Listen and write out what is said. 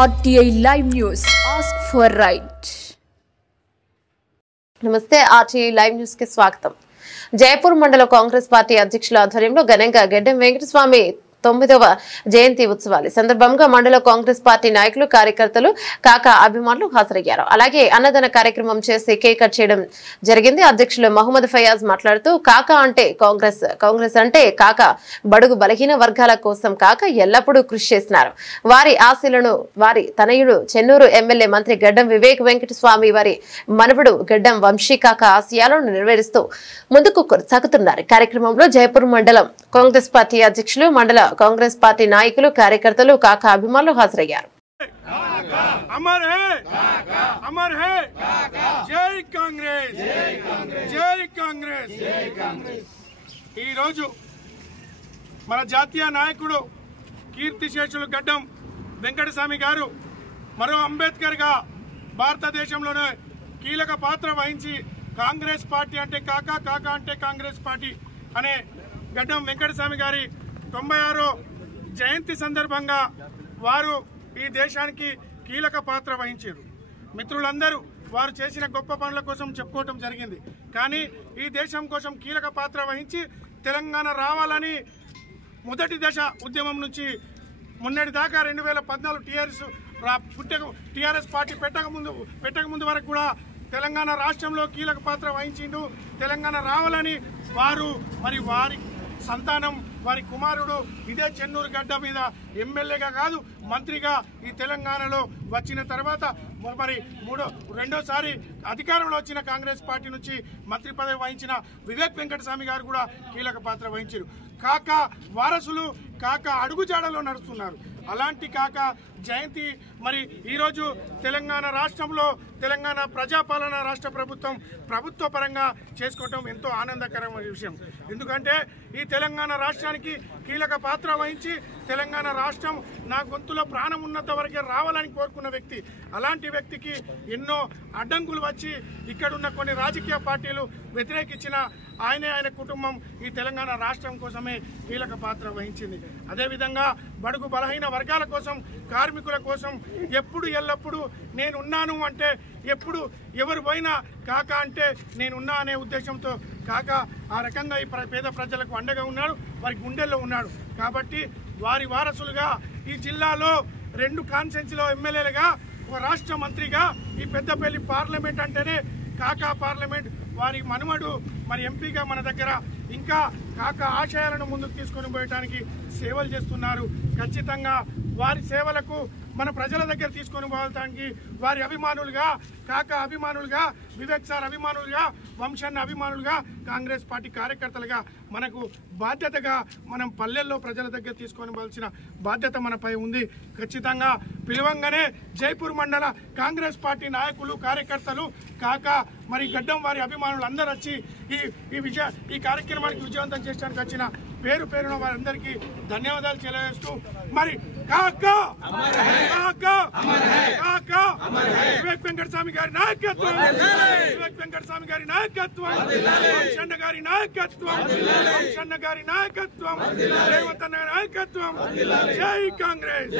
RTI Live News. Ask for right. నమస్తే RTI Live News కి స్వాగతం. జైపూర్ మండల కాంగ్రెస్ పార్టీ అధ్యక్షుల ఆధ్వర్యంలో ఘనంగా గెడ్డం వెంకటస్వామి 9వ జయంతి ఉత్సవాలు సందర్భంగా మండల కాంగ్రెస్ పార్టీ నాయకులు కార్యకర్తలు కాకా అభిమానులు హాజరయ్యారు. అలాగే అన్నదాన కార్యక్రమం చేసి కేక్ కట్ చేయడం జరిగింది. అధ్యక్షులు మహమ్మద్ ఫయాజ్ మాట్లాడుతూ కాకా అంటే కాంగ్రెస్ అంటే కాకా బడుగు బలహీన వర్గాల కోసం కాకా ఎల్లప్పుడూ కృషి చేస్తున్నారు. వారి ఆశలను వారి తనయుడు చెన్నూరు ఎమ్మెల్యే మంత్రి గడ్డం వివేక్ వెంకటస్వామి వారి మనవడు గడ్డం వంశీ కాకా ఆశయాలను నెరవేరుస్తూ ముందుకు కొనసాగుతున్నారు. కార్యక్రమంలో జైపూర్ మండలం కాంగ్రెస్ పార్టీ అధ్యక్షులు మండల కాంగ్రెస్ పార్టీ నాయకులు కార్యకర్తలు కాకా అభిమానులు హాజరయ్యారు. అమర్ హై అమర్ హై జై కాంగ్రెస్ జై కాంగ్రెస్. ఈ రోజు మన జాతీయ నాయకుడు కీర్తిశేషులు గడ్డం వెంకటస్వామి గారు మరో అంబేద్కర్ గా భారతదేశంలోనే కీలక పాత్ర వహించి కాంగ్రెస్ పార్టీ అంటే కాకా కాకా అంటే కాంగ్రెస్ పార్టీ అనే గడ్డం వెంకటస్వామి గారి 96వ జయంతి సందర్భంగా వారు ఈ దేశానికి కీలక పాత్ర వహించారు. మిత్రులందరూ వారు చేసిన గొప్ప పనుల కోసం చెప్పుకోవటం జరిగింది. కానీ ఈ దేశం కోసం కీలక పాత్ర వహించి తెలంగాణ రావాలని మొదటి దశ ఉద్యమం నుంచి మొన్నటి దాకా 2014 టీఆర్ఎస్ పార్టీ పెట్టక ముందు వరకు కూడా తెలంగాణ రాష్ట్రంలో కీలక పాత్ర వహించిండు. తెలంగాణ రావాలని వారి సంతానం వారి కుమారుడు ఇదే చెన్నూరు గడ్డ మీద ఎమ్మెల్యేగా కాదు మంత్రిగా ఈ తెలంగాణలో వచ్చిన తర్వాత రెండోసారి అధికారంలో వచ్చిన కాంగ్రెస్ పార్టీ నుంచి మంత్రి పదవి వహించిన వివేక్ వెంకటస్వామి గారు కూడా కీలక పాత్ర వహించారు. కాకా వారసులు కాకా అడుగుజాడలో నడుస్తున్నారు. అలాంటి కాకా జయంతి ఈరోజు తెలంగాణ రాష్ట్రంలో తెలంగాణ ప్రజాపాలన రాష్ట్ర ప్రభుత్వ పరంగా చేసుకోవటం ఎంతో ఆనందకరమైన విషయం. ఎందుకంటే ఈ తెలంగాణ రాష్ట్రానికి కీలక పాత్ర వహించి తెలంగాణ రాష్ట్రం నా గొంతులో ప్రాణం ఉన్నంత వరకే రావాలని కోరుకున్న వ్యక్తి. అలాంటి వ్యక్తికి ఎన్నో అడ్డంకులు వచ్చి ఇక్కడున్న కొన్ని రాజకీయ పార్టీలు వ్యతిరేకించిన ఆయన కుటుంబం ఈ తెలంగాణ రాష్ట్రం కోసమే కీలక పాత్ర వహించింది. అదేవిధంగా బడుగు బలహీన వర్గాల కోసం కార్మికుల కోసం ఎల్లప్పుడూ నేనున్నాను అంటే ఎప్పుడు ఎవరు పోయినా కాకా అంటే నేనున్నా అనే ఉద్దేశంతో కాకా ఆ రకంగా ఈ పేద ప్రజలకు అండగా ఉన్నాడు, వారి గుండెల్లో ఉన్నాడు. కాబట్టి వారి వారసులుగా ఈ జిల్లాలో 2 కాన్స్టిట్యున్సీలో ఎమ్మెల్యేలుగా ఒక రాష్ట్ర మంత్రిగా ఈ పెద్దపల్లి పార్లమెంట్ అంటేనే కాకా పార్లమెంట్ వారి మనుమడు ఎంపీగా మన దగ్గర ఇంకా కాకా ఆశయాలను ముందుకు తీసుకొని పోయడానికి సేవలు చేస్తున్నారు. ఖచ్చితంగా వారి సేవలకు మన ప్రజల దగ్గర తీసుకొని పోవడానికి వారి అభిమానులుగా కాకా అభిమానులుగా వివేక్ సార్ అభిమానులుగా వంశన్న అభిమానులుగా కాంగ్రెస్ పార్టీ కార్యకర్తలుగా మనకు బాధ్యతగా మనం పల్లెల్లో ప్రజల దగ్గర తీసుకొని పోవాల్సిన బాధ్యత మనపై ఉంది. ఖచ్చితంగా పిలువంగానే జైపూర్ మండల కాంగ్రెస్ పార్టీ నాయకులు కార్యకర్తలు కాకా గడ్డం వారి అభిమానులు అందరూ వచ్చి ఈ కార్యక్రమానికి విజయవంతం చేయడానికి వచ్చిన పేరున వారందరికీ ధన్యవాదాలు తెలియజేస్తూ కాకా వివేక్ వెంకటస్వామి గారి నాయకత్వం వంశన్న గారి నాయకత్వం రేవంత్ అన్న గారి నాయకత్వం. జై కాంగ్రెస్.